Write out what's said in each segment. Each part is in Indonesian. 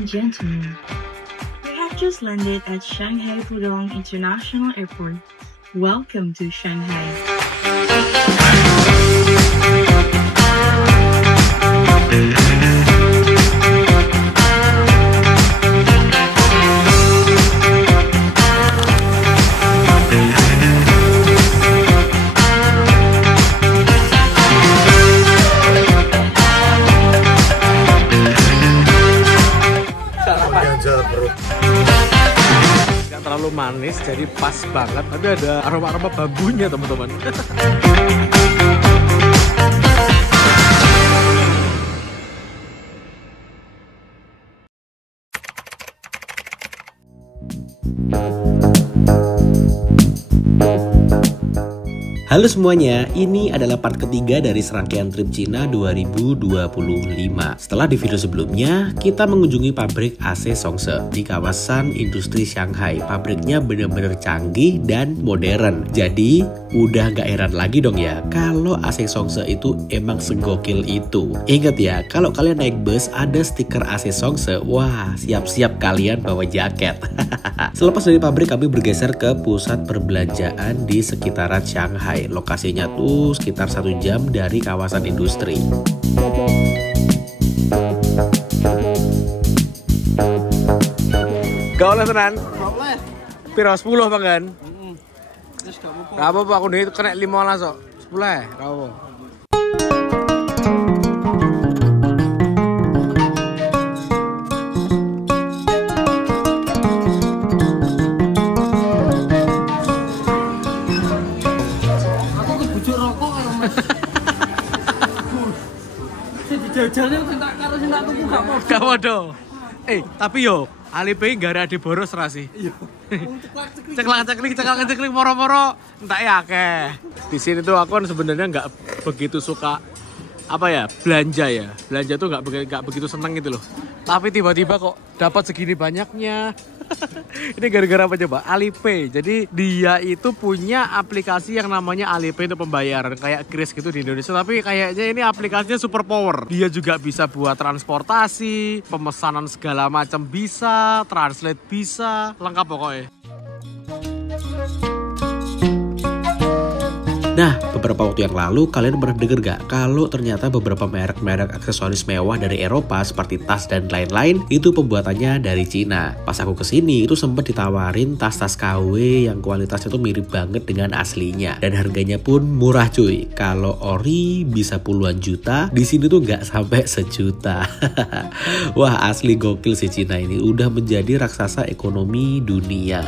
and gentlemen, we have just landed at Shanghai Pudong International Airport. Welcome to Shanghai. Nggak terlalu manis, jadi pas banget. Tapi ada aroma-aroma bambunya, teman-teman. Halo semuanya, ini adalah part ketiga dari serangkaian trip Cina 2025. Setelah di video sebelumnya, kita mengunjungi pabrik AC Zhongse di kawasan industri Shanghai. Pabriknya benar-benar canggih dan modern. Jadi, udah gak heran lagi dong ya, kalau AC Zhongse itu emang segokil itu. Ingat ya, kalau kalian naik bus ada stiker AC Zhongse, wah siap-siap kalian bawa jaket. Selepas dari pabrik, kami bergeser ke pusat perbelanjaan di sekitaran Shanghai. Lokasinya tuh sekitar 1 jam dari kawasan industri. Gak oleh tenan? Piro 10 bang kan? Gak apa-apa, aku nih kena 15 kok. 10 ya? Gak apa. Gak podo. Tapi yo Alipay gara di boros rasi. Ceklak-ceklik moro-moro entak ya akeh. Di sini tuh aku kan sebenarnya nggak begitu suka belanja ya. Belanja tuh nggak begitu seneng gitu loh. Tapi tiba-tiba kok dapat segini banyaknya. Ini gara-gara apa coba? Alipay. Jadi dia itu punya aplikasi yang namanya Alipay untuk pembayaran kayak Kris gitu di Indonesia. Tapi kayaknya ini aplikasinya super power. Dia juga bisa buat transportasi, pemesanan segala macam bisa, translate bisa, lengkap pokoknya. Nah, beberapa waktu yang lalu kalian pernah denger gak kalau ternyata beberapa merek-merek aksesoris mewah dari Eropa seperti tas dan lain-lain itu pembuatannya dari Cina. Pas aku kesini itu sempat ditawarin tas-tas KW yang kualitasnya tuh mirip banget dengan aslinya dan harganya pun murah cuy. Kalau ori bisa puluhan juta, di sini tuh nggak sampai sejuta. Wah, asli gokil sih Cina ini, udah menjadi raksasa ekonomi dunia.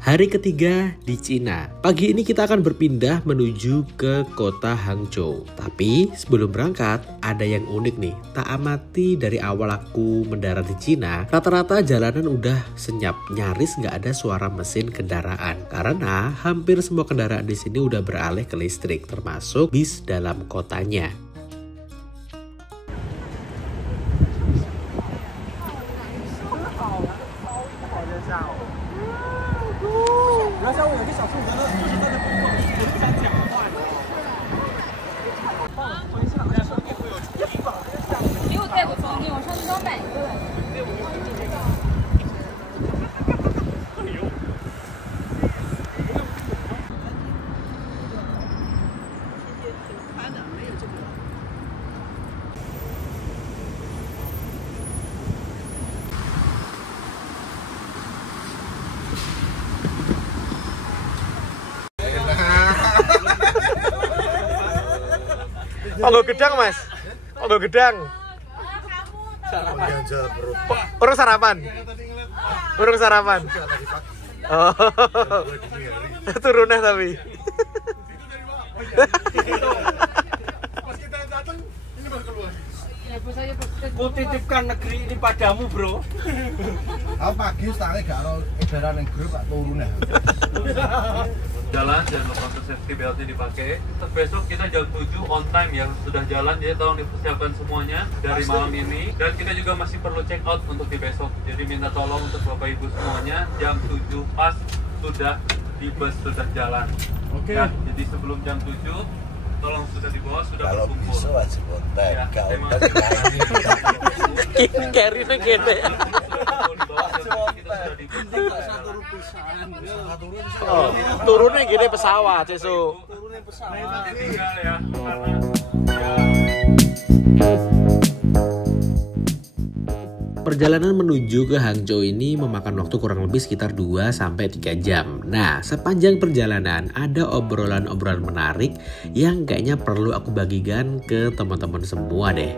Hari ketiga di Cina. Pagi ini kita akan berpindah menuju ke kota Hangzhou. Tapi sebelum berangkat, ada yang unik nih. Tak amati dari awal aku mendarat di Cina, rata-rata jalanan udah senyap. Nyaris nggak ada suara mesin kendaraan. Karena hampir semua kendaraan di sini udah beralih ke listrik, termasuk bis dalam kotanya. Ogo gedang mas, ogo gedang. Urung sarapan. Urung sarapan. Oh, turunnya tapi. Ku titipkan negeri ini padamu bro. Aku pagi setangnya gak ada edaran yang grup gak turun ya. Jalan, jangan lupa untuk safety beltnya dipakai. Terus besok kita jam 7 on time ya, sudah jalan, jadi tolong dipersiapkan semuanya dari malam ini. Dan kita juga masih perlu check out untuk di besok. Jadi minta tolong untuk Bapak Ibu semuanya, jam 7 pas sudah di bus, sudah jalan. Oke. Nah, jadi sebelum jam 7 tolong sudah dibawa, sudah Kalau berkumpul. bisa wajib kontak. Ya, Gak terima kontak kasih. Carry-nya gede. Oh, turunnya gini pesawat, Cesu. Tinggal ya, karena Perjalanan menuju ke Hangzhou ini memakan waktu kurang lebih sekitar 2-3 jam. Nah, sepanjang perjalanan ada obrolan-obrolan menarik yang kayaknya perlu aku bagikan ke teman-teman semua deh.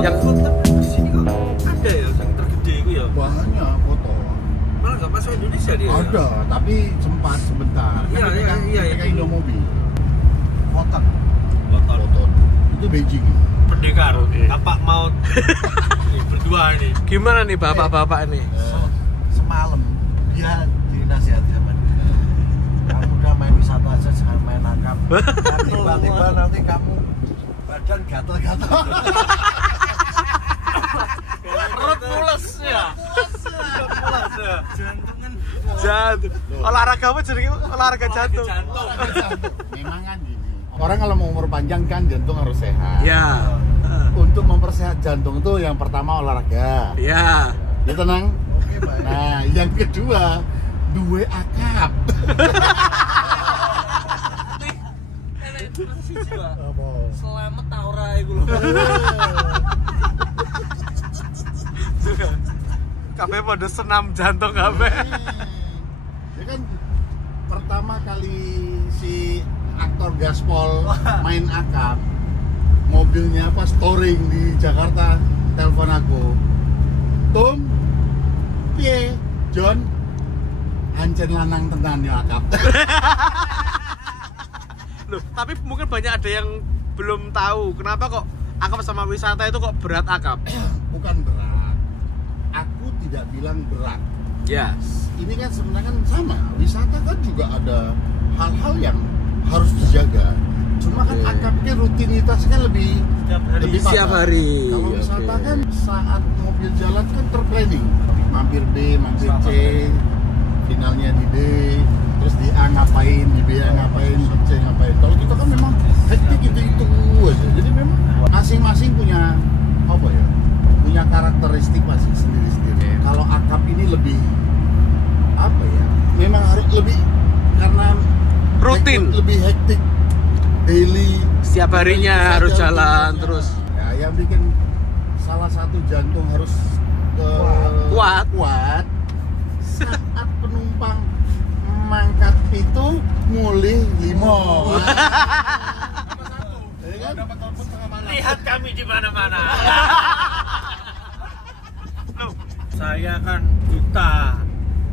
Yang foto di sini kok ada ya yang tergede itu ya. banyak foto. Malah nggak masuk Indonesia dia. Ada, tapi sempat sebentar. Iya, iya, Kayak itu. Indomobil. Kotak. Motor. Foto. Itu Beijing. Pendekar, tapak maut. Ini berdua ini. Gimana nih bapak-bapak nih? Semalam dia dinasihati sama dia. Kamu udah main wisata aja, jangan main akap. Tiba-tiba nanti kamu badan gatal-gatal. Perut mules ya. Mules ya. Jantungan. Jantung. Olahraga apa jadi olahraga jantung? Memang kan gini. Orang kalau mau umur panjang kan jantung harus sehat. Ya. Untuk mempersehat jantung itu yang pertama olahraga. Ya. Ya tenang. Oke, Pak. Nah, yang kedua, duwe akap. Selamat taura iku lho. Kafe pada senam jantung kafe. Ya kan pertama kali si aktor gaspol main akap, mobilnya pas touring di Jakarta, telepon aku, Tum, piye, John, ancen lanang tenan ya akap. Loh, tapi mungkin banyak ada yang belum tahu kenapa kok akap sama wisata itu kok berat akap. Bukan berat, aku tidak bilang berat. Ya. Ini kan sebenarnya kan sama, wisata kan juga ada hal-hal yang harus dijaga. Cuma kan akapnya rutinitasnya lebih lebih padat. Setiap hari. Kalau wisata Oke. kan saat mobil jalan kan terplanning, mampir B, mampir C, finalnya di D, terus di A ngapain, di B ngapain, di C ngapain. Kalau kita kan memang hektik itu aja. Jadi memang masing-masing punya apa ya? Punya karakteristik masing sendiri-sendiri. Kalau akap ini lebih apa ya? Memang harus lebih karena Rutin. lebih hektik daily. Setiap harinya Daily harus saja jalan rutinitasnya. terus. Ya, yang bikin salah satu jantung harus Kuat. kuat saat penumpang mangkat itu mulih limo. Lihat kami di mana-mana. Saya kan duta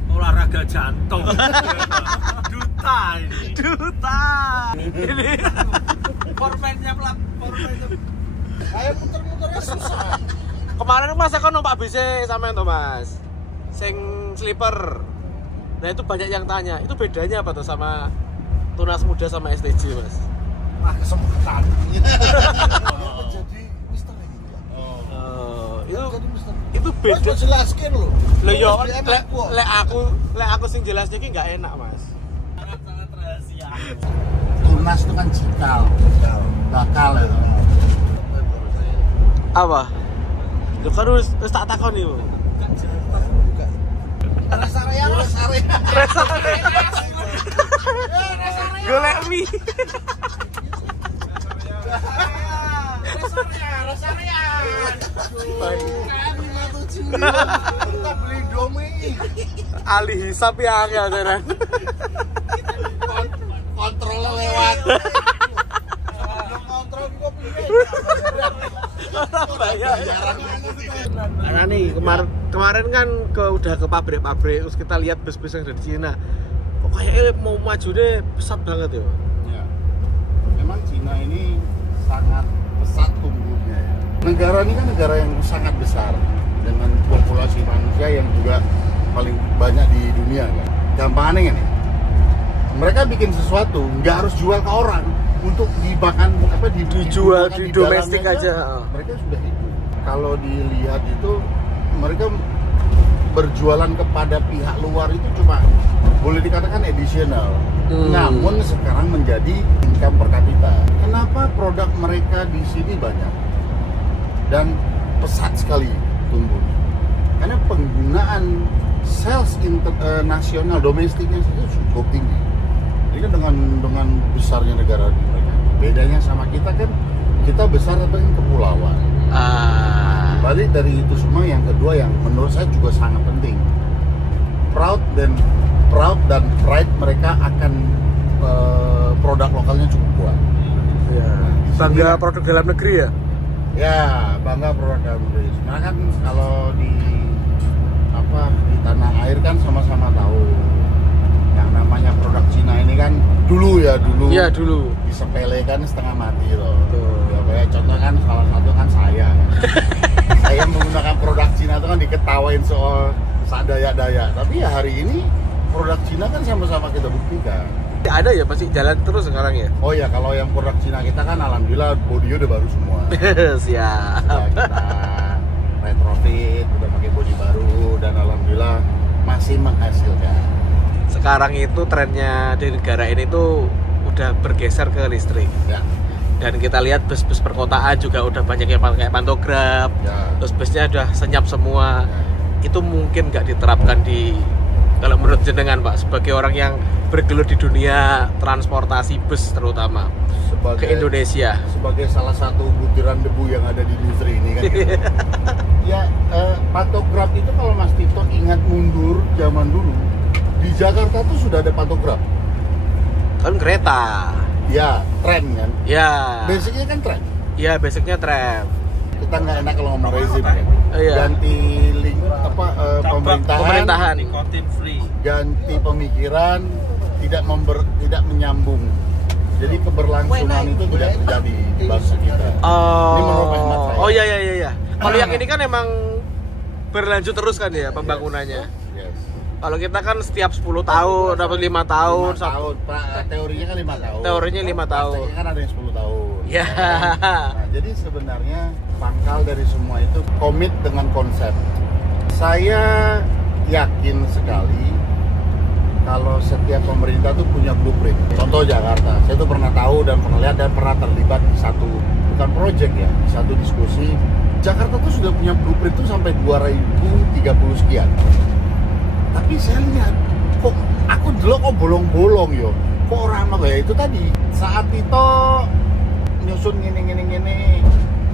olahraga jantung. Duta ini. Duta. Ini Formennya pelap, formennya. Saya muter-muternya susah. kemarin masa kan numpak bis sama yang Thomas. Sing sleeper. Nah, itu banyak yang tanya, itu bedanya apa tuh sama Tunas Muda sama STJ, Mas? Ah, kesempatan. Menjadi mister lagi. Oh, itu Jadi mister. itu beda. Mas jelaskan loh. Loh yo, Dia lek enak kok. lek aku sing jelasnya ki nggak enak, Mas. Sangat rahasia. Tunas itu kan cikal. Bakal itu. Apa? Yo kan wis tak takoni lho. Rest area. Golek mie. Kita beli Indomie. Ali hisap ya tenan. Kontrolnya lewat. Belum kontrol kok piye. Nah nih kemarin kan udah ke pabrik-pabrik terus kita lihat bus-bus yang dari Cina. Kok kayaknya mau maju deh pesat banget ya. Ya. Memang Cina ini sangat pesat tumbuhnya ya. Negara ini kan negara yang sangat besar dengan populasi manusia yang juga paling banyak di dunia kan. Gampangnya nih. Mereka bikin sesuatu nggak harus jual ke orang untuk dimakan apa Dijual dimakan di di domestik dalamnya aja. Mereka sudah hidup. Kalau dilihat itu mereka berjualan kepada pihak luar itu cuma boleh dikatakan additional. Namun sekarang menjadi income per kapita. Kenapa produk mereka di sini banyak dan pesat sekali tumbuh? Karena penggunaan sales internasional domestiknya itu cukup tinggi. Ini kan dengan besarnya negara mereka. Bedanya sama kita kan, kita besar tapi kan kepulauan. Balik dari itu semua, yang kedua yang menurut saya juga sangat penting, proud dan pride mereka akan produk lokalnya cukup kuat. Ya. Bangga produk dalam negeri ya? Ya, bangga produk dalam negeri. Sebenarnya kan kalau di tanah air kan sama-sama tahu yang namanya produk Cina ini kan dulu disepelekan setengah mati loh. Ya, kayak contoh kan salah satu kan saya. Saya menggunakan produk Cina itu kan diketawain soal sadaya-daya. Tapi ya hari ini produk Cina kan sama-sama kita buktikan. Ada ya, masih jalan terus sekarang ya? Oh ya, kalau yang produk Cina kita kan alhamdulillah bodinya udah baru semua. Siap. Udah kita retrofit, udah pakai bodi baru dan alhamdulillah masih menghasilkan. Sekarang itu trennya di negara ini tuh udah bergeser ke listrik. Ya. Dan kita lihat bus-bus perkotaan juga udah banyak yang pakai pantograf. Ya. Terus busnya udah senyap semua. Ya. Itu mungkin nggak diterapkan kalau menurut jenengan Pak, sebagai orang yang bergelut di dunia transportasi bus terutama ke Indonesia, sebagai salah satu butiran debu yang ada di industri ini kan gitu. Ya, pantograf itu kalau Mas Tito ingat mundur zaman dulu, di Jakarta tuh sudah ada pantograf. Kan kereta. Ya, tram kan. Ya. Basicnya kan tram. Ya, basicnya tram. Kita nggak enak kalau ngomong rezim kan. Iya. Ganti pemerintahan, ganti pemikiran, tidak menyambung. Jadi keberlangsungan itu tidak terjadi di bangsa kita. Ini menurut hemat saya. Oh iya. Kalau yang ini kan emang berlanjut terus kan ya pembangunannya. Yes. Kalau kita kan setiap 10 tahun, dapat 5 tahun. 5 tahun. Teorinya kan 5 tahun. Teorinya 5 tahun. Prakteknya kan ada yang 10 tahun. Ya. Nah, jadi sebenarnya pangkal dari semua itu komit dengan konsep. Saya yakin sekali kalau setiap pemerintah tuh punya blueprint. Contoh Jakarta, saya tuh pernah tahu dan pernah lihat dan pernah terlibat di satu, bukan project ya, di satu diskusi. Jakarta tuh sudah punya blueprint tuh sampai 2030 sekian. Tapi saya lihat, kok aku dulu kok bolong-bolong yo. Kok orang kayak itu tadi. Saat itu nyusun gini.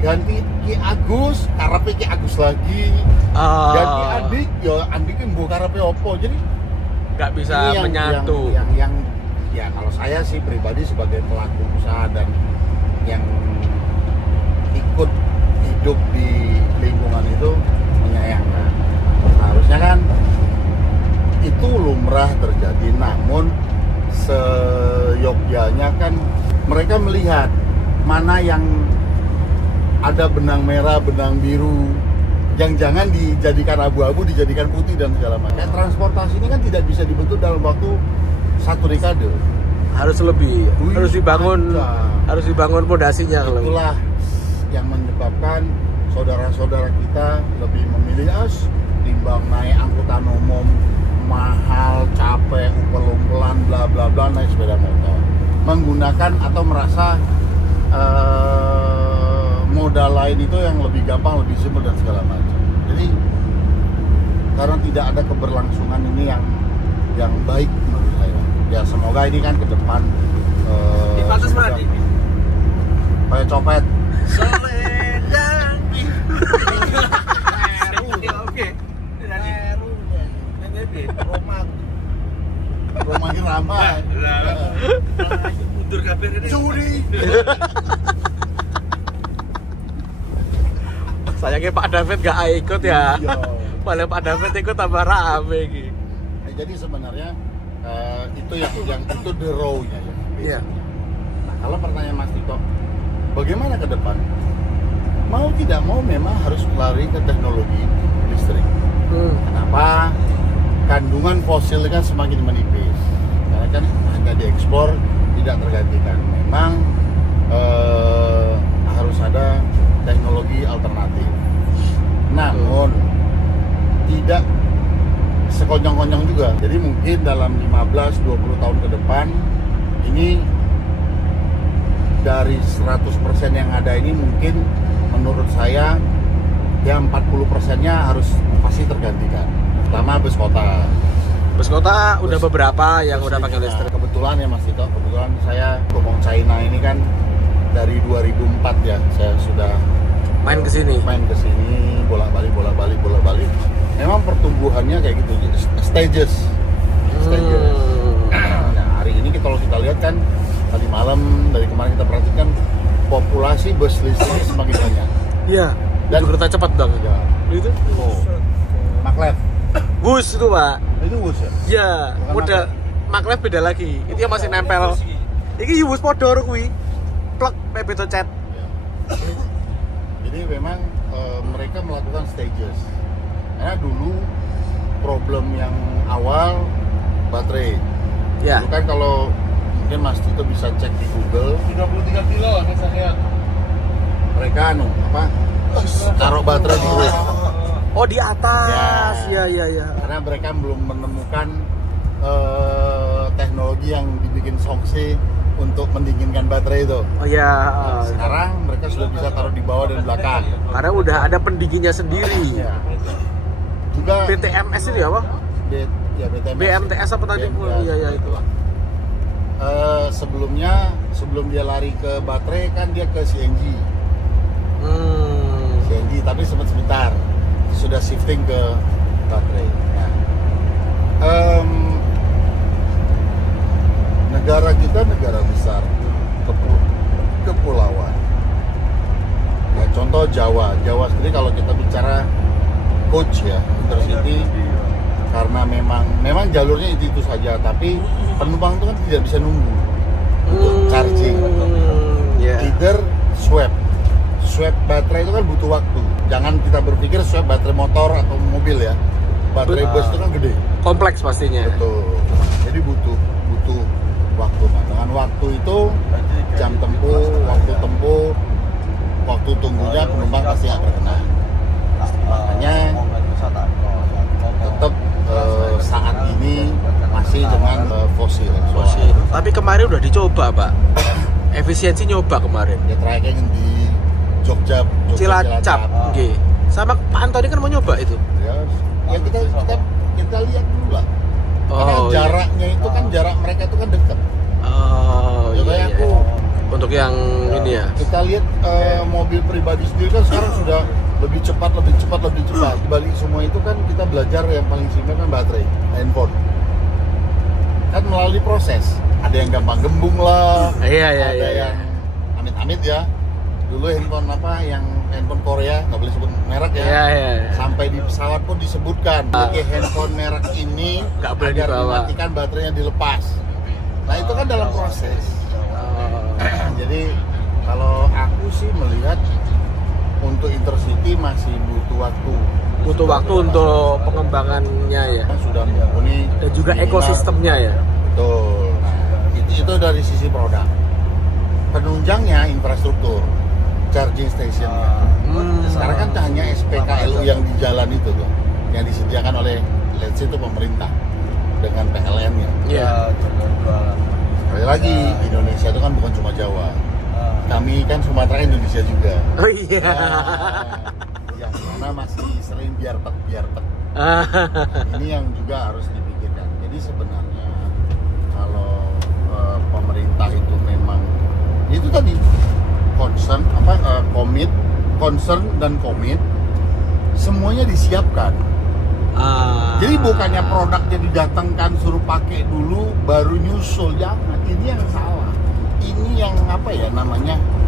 Ganti Ki Agus, karepe Ki Agus lagi. Ganti Andik, ya Andik kan mbok karepe opo. Jadi nggak bisa menyatu. Yang ya kalau saya sih pribadi sebagai pelaku usaha dan yang ikut hidup di lingkungan itu menyayangkan. Harusnya kan itu lumrah terjadi, namun seyogyanya kan mereka melihat mana yang ada benang merah, benang biru, yang jangan dijadikan abu-abu, dijadikan putih dan segala macam. Kayak transportasi ini kan tidak bisa dibentuk dalam waktu 1 dekade. Harus lebih, harus dibangun pondasinya. Itulah yang menyebabkan saudara-saudara kita lebih memilih timbang naik angkutan umum mahal, capek, umpel-umpelan, bla bla bla, naik sepeda motor, menggunakan atau merasa modal lain itu yang lebih gampang, lebih simpel dan segala macam. Jadi karena tidak ada keberlangsungan ini yang baik menurut saya. Ya semoga ini kan ke depan di pantas mana ini? Kayak copet. Selendang oke. Roma ini ramai. Mundur kabeh ini. Curi. Sayangnya Pak David gak ikut ya. Iya. Paling Pak David ikut tambah rame gitu. Jadi sebenarnya itu yang itu the raw-nya ya. Iya. Nah, kalau pertanyaan Mas Tito, bagaimana ke depan? Mau tidak mau memang harus lari ke teknologi listrik. Kenapa? Kandungan fosil kan semakin menipis. Karena kan hanya diekspor, tidak tergantikan. Memang harus ada teknologi alternatif. Namun tidak sekonyong-konyong juga. Jadi mungkin dalam 15-20 tahun ke depan ini dari 100% yang ada ini mungkin menurut saya ya 40%-nya harus pasti tergantikan. Pertama bus kota. Bus kota udah beberapa yang udah pakai listrik. Kebetulan ya Mas Tito, kebetulan saya ngomong China ini kan dari 2004 ya, saya sudah main ke sini. bolak-balik. Memang pertumbuhannya kayak gitu, stages. Nah, hari ini kalau kita lihat kan tadi malam dari kemarin kita perhatikan populasi bus listrik semakin banyak. Iya. Dan kereta cepat dong. Ya. Itu. Oh. Maglev. Bus itu Pak. Itu bus ya? Iya. Model Maglev beda lagi. Itu yang masih nempel. Iki bus podor kuwi. Plek beda cat. Jadi memang mereka melakukan stages. Karena dulu problem yang awal baterai. Ya. Dulu kan kalau mungkin Mas Tito bisa cek di Google 33 kilo saya. Mereka taruh baterai di roof. Oh di atas. Ya. Ya. Karena mereka belum menemukan teknologi yang dibikin Songse untuk mendinginkan baterai itu. Oh ya. Sekarang mereka sudah bisa taruh di bawah dan belakang. Karena udah ada pendinginnya sendiri. Ya. Juga BTMS itu ya apa? BTMS. BMTS apa tadi? Iya itu. Sebelum dia lari ke baterai kan dia ke CNG. CNG tapi sebentar sudah shifting ke baterai. Nah, negara kita negara besar, kepulauan. Ya, contoh Jawa sendiri kalau kita bicara coach ya Intercity, karena memang jalurnya itu saja, tapi penumpang itu kan tidak bisa nunggu untuk charging. Either swap baterai itu kan butuh waktu. Jangan kita berpikir swap baterai motor atau mobil ya. Baterai bus itu kan gede. Kompleks pastinya. Betul. Jadi butuh waktu. Nah, dengan waktu itu jam tempuh, waktu tunggunya penumpang pasti akan terkena. Makanya tetap saat ini masih dengan fosil. Tapi kemarin udah dicoba Pak. Efisiensi nyoba kemarin. Ya terakhir yang di Jogja Cilacap. Oke. Sama Pak Antoni kan mau nyoba itu. Ya kita lihat dulu lah. Karena Oh, jaraknya itu kan jarak mereka itu kan dekat. Oh Ya, iya. aku Untuk yang ini ya. kita lihat mobil pribadi sendiri kan sekarang sudah lebih cepat. Di balik semua itu kan kita belajar yang paling simpel kan baterai, handphone. Kan melalui proses. Ada yang gampang gembung lah. Iya. Ada yang amit-amit ya. Dulu handphone handphone Korea, nggak boleh sebut merek ya. Iya. Sampai di pesawat pun disebutkan pakai handphone merek ini Nggak boleh agar dibawa. dimatikan baterainya dilepas. Nah itu kan dalam proses. Jadi kalau aku sih melihat untuk Intercity masih butuh waktu. Butuh waktu untuk pengembangannya ya. Sudah mumpuni Dan juga minimal. ekosistemnya ya. Betul. Nah, itu dari sisi produk. Penunjangnya infrastruktur, charging stationnya. Sekarang kan hanya SPKLU yang di jalan itu tuh, yang disediakan oleh let's say itu pemerintah dengan PLN-nya. Iya. Sekali lagi, Indonesia itu kan bukan cuma Jawa. Kami kan Sumatera Indonesia juga. Oh iya. Yang mana masih sering biar pet. Ini yang juga harus dipikirkan. Jadi sebenarnya kalau pemerintah itu memang itu tadi concern dan komit semuanya disiapkan. Jadi bukannya produknya didatangkan suruh pakai dulu baru nyusul, jangan. Ini yang salah. Ini yang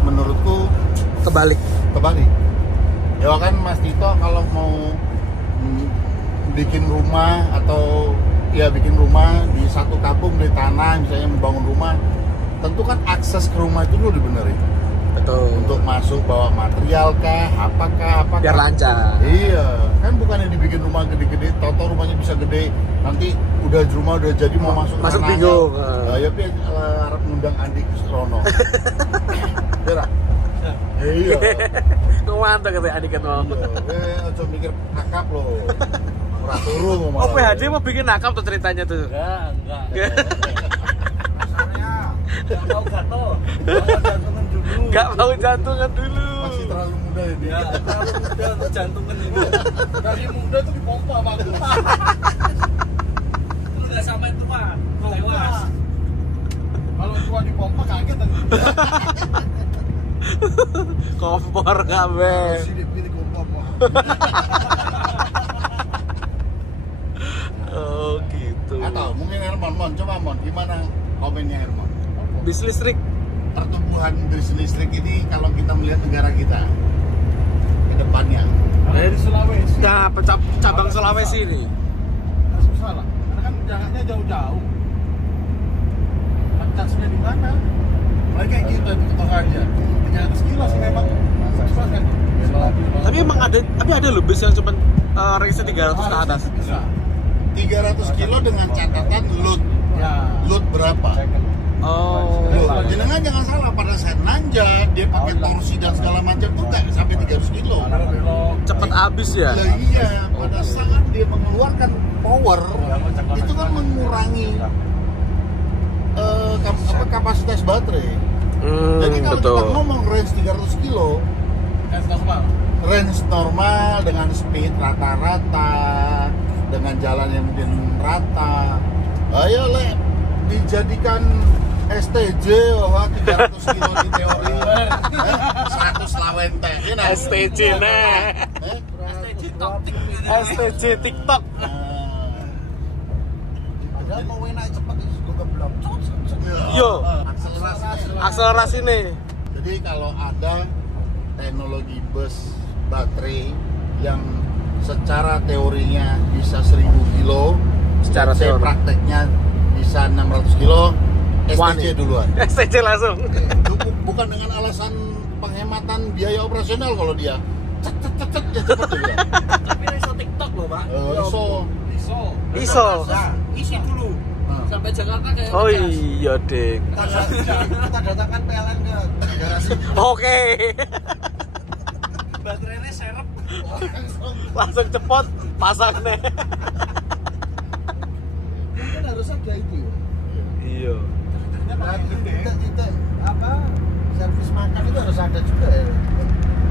menurutku Kebalik. Ya kan Mas Tito kalau mau bikin rumah di satu kampung di tanah misalnya membangun rumah, tentu kan akses ke rumah itu dulu dibenerin. Betul. Untuk masuk bawa material kah, apakah Biar lancar. Iya, kan bukannya dibikin rumah gede-gede, tau-tau rumahnya bisa gede, nanti rumah udah jadi mau masuk bingung. Ya harap ngundang Andi Kusrono. Iya. Ngomong kata Andi kan mau. Iya, coba mikir akap loh. Raturu Oh, PHD mau bikin nakal tuh ceritanya tuh. Enggak. Nggak mau gatel, mau jantungan dulu. Gak mau jantungan dulu. Masih terlalu muda ya dia. Ya, terlalu muda untuk jantungan ini. Dari muda tuh dipompa sama aku. Lu nggak sampai tua, tewas. Kalau tua dipompa kaget kan. Kompor kabeh. Sini pilih pompa. Oh, gitu. Atau mungkin Hermon, coba Mon, gimana komennya Hermon? Bis listrik. Pertumbuhan industri listrik ini kalau kita melihat negara kita ke depannya. Dari Sulawesi. Nah, cabang Sulawesi ini. Harus salah. Karena kan jaraknya jauh-jauh. Charge-nya di mana? Mereka kayak gitu itu ketongannya. 300 kilo sih memang. Susah kan? Tapi ada loh bis yang cuma range 300 ke atas. Bisa. 300 kilo dengan catatan load. Ya. Load berapa? Oh. Load. Jenengan jangan salah, pada saat nanjak dia pakai torsi dan segala macam tuh nggak sampai 300 kilo. Cepet habis ya? Lah iya, pada saat dia mengeluarkan power itu kan mengurangi kapasitas baterai. Jadi kalau betul. kita ngomong range 300 kilo, range normal dengan speed rata-rata, dengan jalan yang mungkin rata, ayo le dijadikan STJ bahwa 300 kilo di teori 100 lawente ini STJ nih. STJ TikTok. Padahal mau enak cepat itu juga belum. Yo, Akselerasi. akselerasi nih. Jadi kalau ada teknologi bus baterai yang secara teorinya bisa 1000 kilo, Secara let's say teori. prakteknya bisa 600 kilo, STJ duluan. STJ langsung. Bukan dengan alasan penghematan biaya operasional kalau dia cet ya cepat juga. Tapi iso TikTok loh, Pak. ISO. Nah, isi dulu. Sampai Jakarta kayak Oh ngecas. iya, Ding. Kita datangkan PLN ke garasi. Oke. Baterainya serep. Langsung cepot pasang nih. Mungkin harus ada itu. Iya. Nah, titik apa? Servis makan itu harus ada juga ya.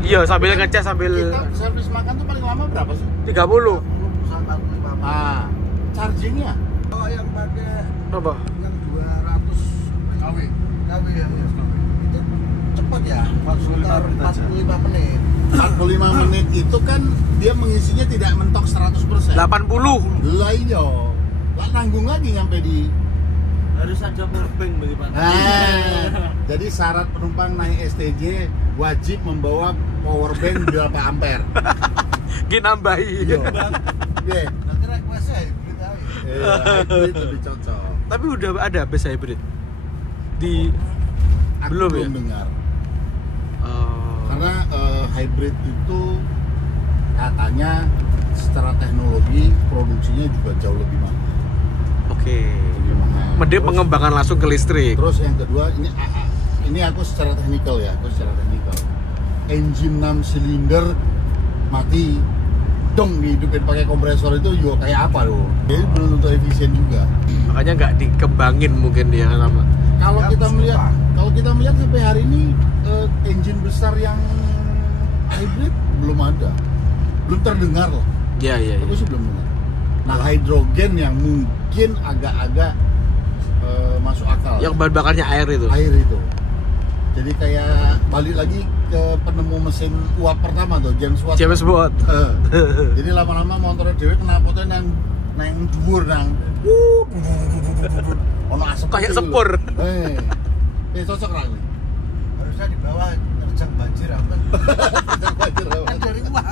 Iya, sambil ngecas sambil Kita servis makan tuh paling lama berapa sih? 30. Sampai 45. Ah, chargingnya Oh, yang pakai Apa? yang 200 kW ya. Itu cepat ya, 45 menit. 45 menit itu kan dia mengisinya tidak mentok 100%. 80. Lah iya. Lah nanggung lagi nyampe di. Harus ada powerbank bagi Pak. Jadi syarat penumpang naik STJ wajib membawa power bank berapa ampere. Gini nambahi. Iya. Nanti request-nya hybrid aja. Hybrid lebih cocok. Tapi udah ada bus hybrid. Di Aku Belum ya? dengar. Oh. Karena hybrid itu katanya secara teknologi produksinya juga jauh lebih mahal. Oke. Lebih mahal. Mending Terus- pengembangan langsung ke listrik. Terus yang kedua ini aku secara teknikal ya, engine 6 silinder mati dong dihidupin pakai kompresor itu juga kayak apa loh. Jadi belum tentu efisien juga. Makanya nggak dikembangin mungkin dia lama. Kalau Ya, kita melihat sumpah. sampai hari ini engine besar yang hybrid belum ada. Belum terdengar lah. Iya, iya. Aku sih belum dengar. Nah, hidrogen yang mungkin agak-agak masuk akal. Yang bahan bakarnya air itu. Air itu. Jadi kayak balik lagi ke penemu mesin uap pertama tuh, James Watt. James Bond. Jadi lama-lama motornya dhewe kena potnya nang dhuwur nang. Ono asap Kayak kecil. sepur. Cocok ra kuwi. Harusnya di bawah terjang banjir apa? Kan dari rumah.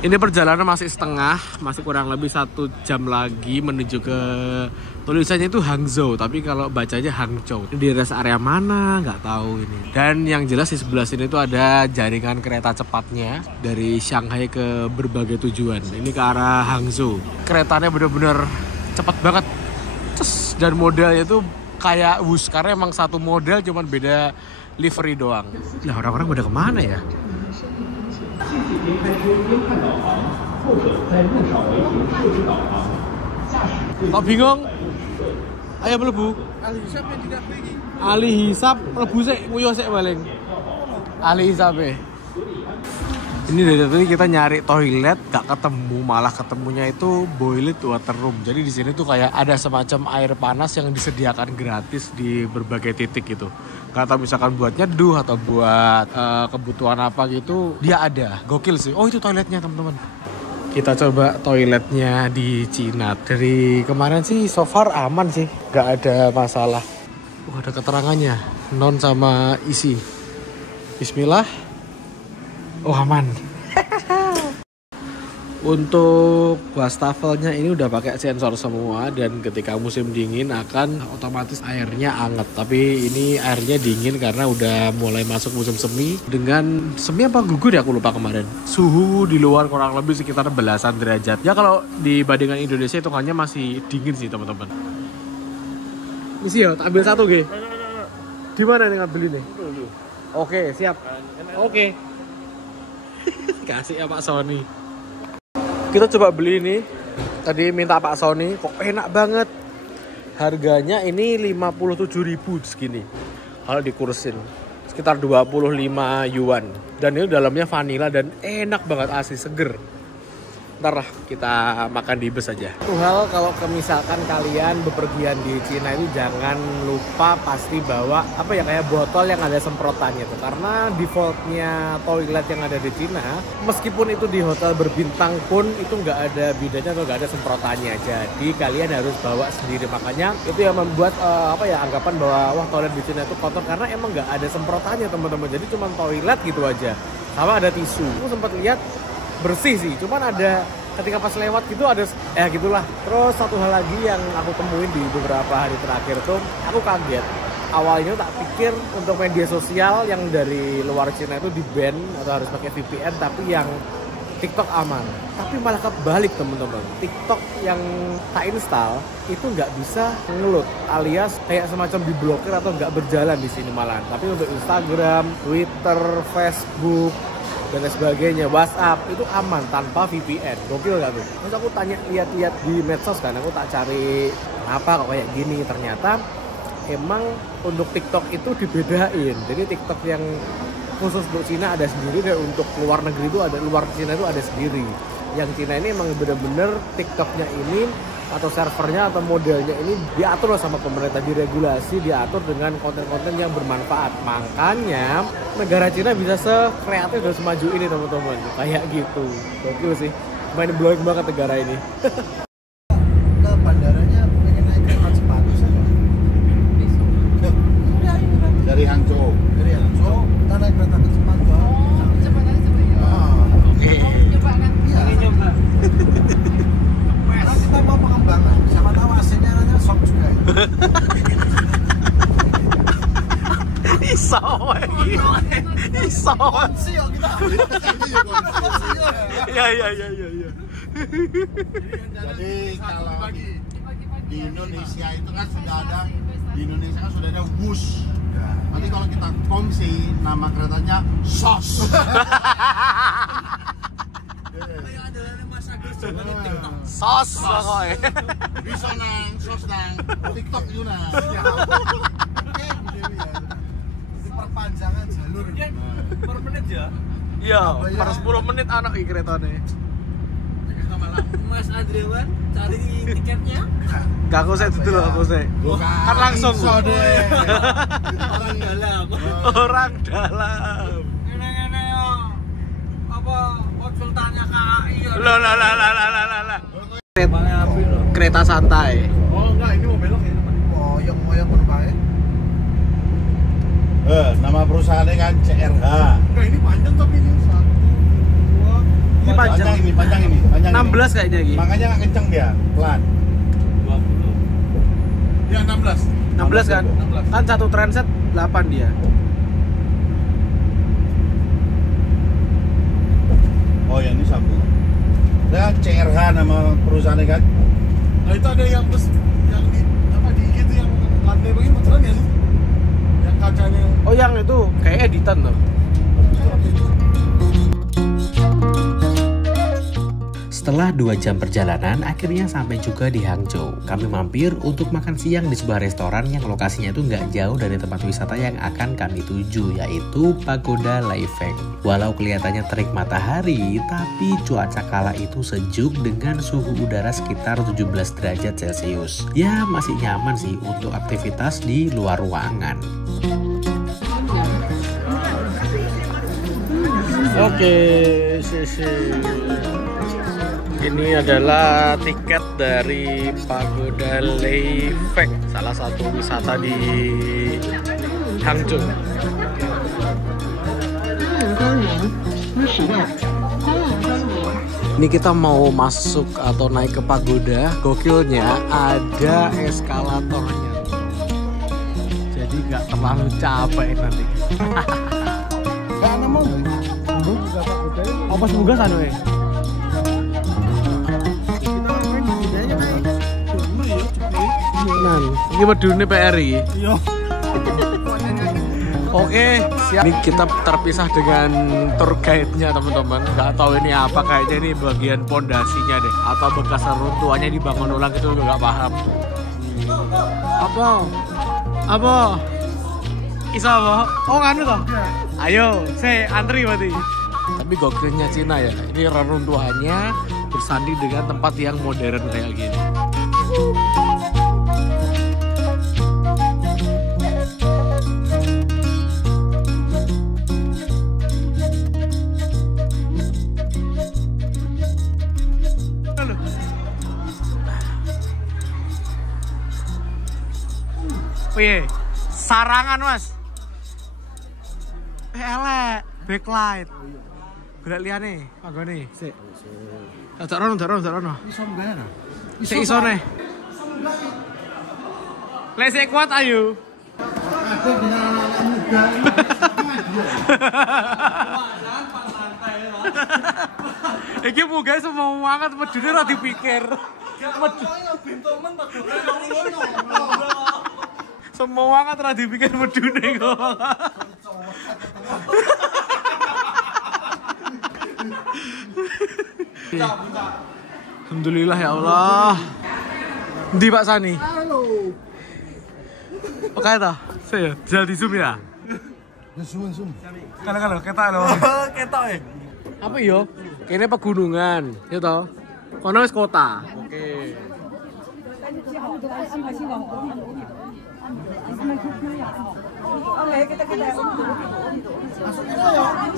Ini perjalanan masih setengah, masih kurang lebih 1 jam lagi menuju ke tulisannya itu Hangzhou, tapi kalau bacanya Hangzhou. Ini di rest area mana? Nggak tahu ini. Dan yang jelas di sebelah sini itu ada jaringan kereta cepatnya dari Shanghai ke berbagai tujuan. Ini ke arah Hangzhou. Keretanya bener-bener cepet banget. Cus, dan modelnya itu kayak Wus, karena emang satu model cuman beda livery doang. Nah, orang-orang pada kemana ya? Kok bingung? Ayo mlebu. Ali hisap mlebu sik, nguyuh sik paling. Ali hisap e. Ini dari tadi kita nyari toilet gak ketemu, malah ketemunya itu boilet water room. Jadi di sini tuh kayak ada semacam air panas yang disediakan gratis di berbagai titik gitu. Kata misalkan buat nyeduh atau buat kebutuhan apa gitu, dia ada. Gokil sih. Oh itu toiletnya teman-teman. Kita coba toiletnya di Cina. Dari kemarin sih so far aman sih, gak ada masalah. Ada keterangannya, non sama isi. Bismillah. Oh aman. Untuk wastafelnya ini udah pakai sensor semua dan ketika musim dingin akan otomatis airnya anget. Tapi ini airnya dingin karena udah mulai masuk musim semi. Dengan semi apa gugur ya aku lupa kemarin. Suhu di luar kurang lebih sekitar belasan derajat. Ya kalau dibandingkan Indonesia hitungannya masih dingin sih teman-teman. Isi ya, tak ambil satu G. Di mana nih ngambil ini? Oke, siap. Oke. Kasih ya Pak Sony. Kita coba beli ini. Tadi minta Pak Sony, kok enak banget. Harganya ini 57.000 segini. Kalau dikursin sekitar 25 yuan. Dan ini dalamnya vanilla dan enak banget, asli seger. Ntar lah kita makan di bus aja. Satu hal kalau misalkan kalian bepergian di Cina itu jangan lupa pasti bawa apa ya kayak botol yang ada semprotannya tuh. Karena defaultnya toilet yang ada di Cina, meskipun itu di hotel berbintang pun itu nggak ada bidanya atau nggak ada semprotannya. Jadi kalian harus bawa sendiri. Makanya itu yang membuat anggapan bahwa wah toilet di Cina itu kotor karena emang nggak ada semprotannya teman-teman. Jadi cuma toilet gitu aja. Sama ada tisu. Aku sempat lihat bersih sih, cuman ada ketika pas lewat gitu ada gitulah. Terus satu hal lagi yang aku temuin di beberapa hari terakhir tuh aku kaget. Awalnya tak pikir untuk media sosial yang dari luar Cina itu di-ban atau harus pakai VPN, tapi yang TikTok aman. Tapi malah kebalik teman-teman. TikTok yang tak install itu nggak bisa ngeload, alias kayak semacam diblokir atau nggak berjalan di sini malahan. Tapi untuk Instagram, Twitter, Facebook dan sebagainya, WhatsApp itu aman tanpa VPN. Gokil gak tuh? Terus aku tanya lihat-lihat di medsos kan, aku tak cari kenapa kok kayak gini. Ternyata emang untuk TikTok itu dibedain. Jadi TikTok yang khusus untuk Cina ada sendiri dan untuk luar negeri itu ada, luar Cina itu ada sendiri. Yang Cina ini emang bener-bener TikToknya ini atau servernya atau modelnya ini diatur sama pemerintah, diregulasi, diatur dengan konten-konten yang bermanfaat. Makanya negara Cina bisa sekreatif dan semaju ini teman-teman, kayak gitu. Gokil sih, main blowing banget negara ini. Ke bandaranya pengen naik kereta cepat dari Hangzhou. Kita naik kereta cepat Cepat aja coba ya. Coba kan. Pengen nyoba. Karena kita mau pengembangan, siapa tahu AC-nya nanti shock juga. Iso Konsi ya kita. Iya. Jadi kalau di Indonesia itu kan sudah ada, di Indonesia kan sudah ada WUS. Nanti kalau kita kongsi nama keretanya SOS. Sos pokoknya. Bisa nang, sos nang, TikTok itu nang. Perpanjangan jalur. Per menit ya? Iya, per 10 menit anak iki keretane. Mas Adrian cari tiketnya. Gak aku saya dulu, aku saya. Kan langsung. Orang dalam. Orang dalam. Ini apa konsultannya KAI ya. Lah. Kereta santai. Oh enggak, ini mau belok ya teman. Moyong berbaik. Nama perusahaannya kan CRH. Enggak, ini panjang tapi ini 1, 2. Ini panjang ini, panjang ini. 16 kayaknya iki. Makanya nggak kenceng dia, pelan. 20. Ya 16. 16 kan? 16. Kan satu transit 8 dia. Oh ya ini satu. Nah CRH nama perusahaannya kan. Nah itu ada yang bus yang di apa di gitu yang lantai begini beneran ya sih? Yang kacanya. Oh yang itu kayak editan tuh. Setelah 2 jam perjalanan, akhirnya sampai juga di Hangzhou. Kami mampir untuk makan siang di sebuah restoran yang lokasinya itu nggak jauh dari tempat wisata yang akan kami tuju, yaitu Pagoda Laifeng. Walau kelihatannya terik matahari, tapi cuaca kala itu sejuk dengan suhu udara sekitar 17 derajat Celcius. Ya, masih nyaman sih untuk aktivitas di luar ruangan. Oke, sisi. Ini adalah tiket dari Pagoda Laifeng, salah satu wisata di Hangzhou. Ini kita mau masuk atau naik ke pagoda. Gokilnya ada eskalatornya, jadi nggak terlalu capek nanti. Oh, pas buka sana ya? Ini medune PRI. Iya. Oke, siap. Ini kita terpisah dengan tour guide-nya, teman-teman. Nggak tahu ini apa, kayaknya ini bagian pondasinya deh, atau bekas reruntuhannya dibangun ulang, itu nggak paham. Apa? Isa apa? Oh, nganu toh? Ayo, saya antri berarti. Tapi gokilnya Cina ya, ini reruntuhannya bersanding dengan tempat yang modern kayak gini. Piye? Sarangan, Mas. Elek, backlight. Golek liyane, panggone. Sik. Dak rono. Iso mbah. Sik isone. Lek sik kuat ayo. Aku dengan anak muda. Iki munggah semua banget medune ora dipikir. Semua banget ora dipikir medune kok. Alhamdulillah ya Allah. Ndi Pak Sani? Halo. Oke ta? Saya jadi zoom ya. Zoom. Kalau ketok lho. Ketok e. Apa yo? Kene pegunungan, ya toh? Kono wis kota. Oke.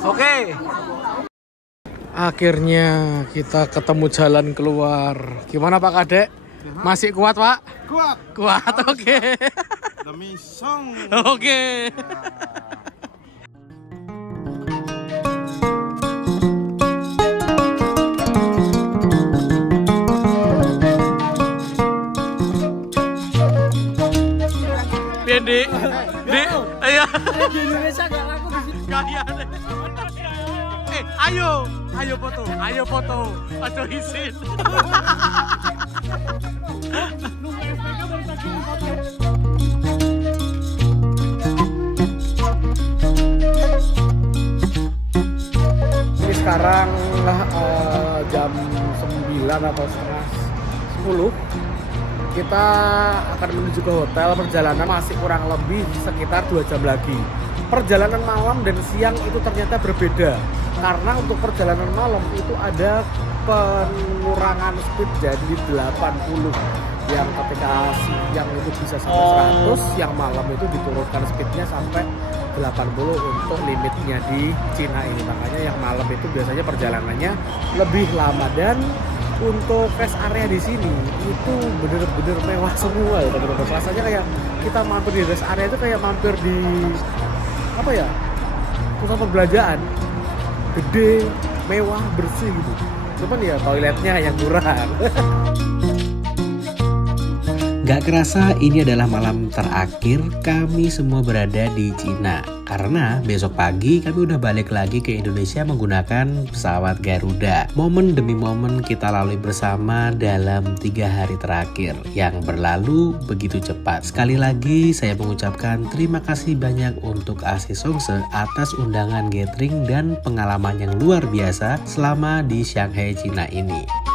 Oke. Akhirnya kita ketemu jalan keluar. Gimana Pak Kadek? Masih kuat, Pak? Kuat, oke. Demi song. Oke. Dik, ayo. Di Indonesia gak laku di sini. Ayo foto. Aduh izin. Ini sekarang jam 9 atau setengah 10. Kita akan menuju ke hotel. Perjalanan masih kurang lebih sekitar 2 jam lagi. Perjalanan malam dan siang itu ternyata berbeda, karena untuk perjalanan malam itu ada pengurangan speed jadi 80, yang ketika siang itu bisa sampai 100, yang malam itu diturunkan speednya sampai 80 untuk limitnya di Cina ini. Makanya yang malam itu biasanya perjalanannya lebih lama, dan untuk rest area di sini itu bener-bener mewah semua ya teman-teman. Rasanya kayak kita mampir di rest area itu kayak mampir di apa ya, pusat perbelanjaan gede, mewah, bersih gitu. Cuman ya toiletnya yang kurang. Gak kerasa ini adalah malam terakhir kami semua berada di Cina, karena besok pagi kami udah balik lagi ke Indonesia menggunakan pesawat Garuda. Momen demi momen kita lalui bersama dalam 3 hari terakhir yang berlalu begitu cepat. Sekali lagi saya mengucapkan terima kasih banyak untuk AC Songse atas undangan gathering dan pengalaman yang luar biasa selama di Shanghai, Cina ini.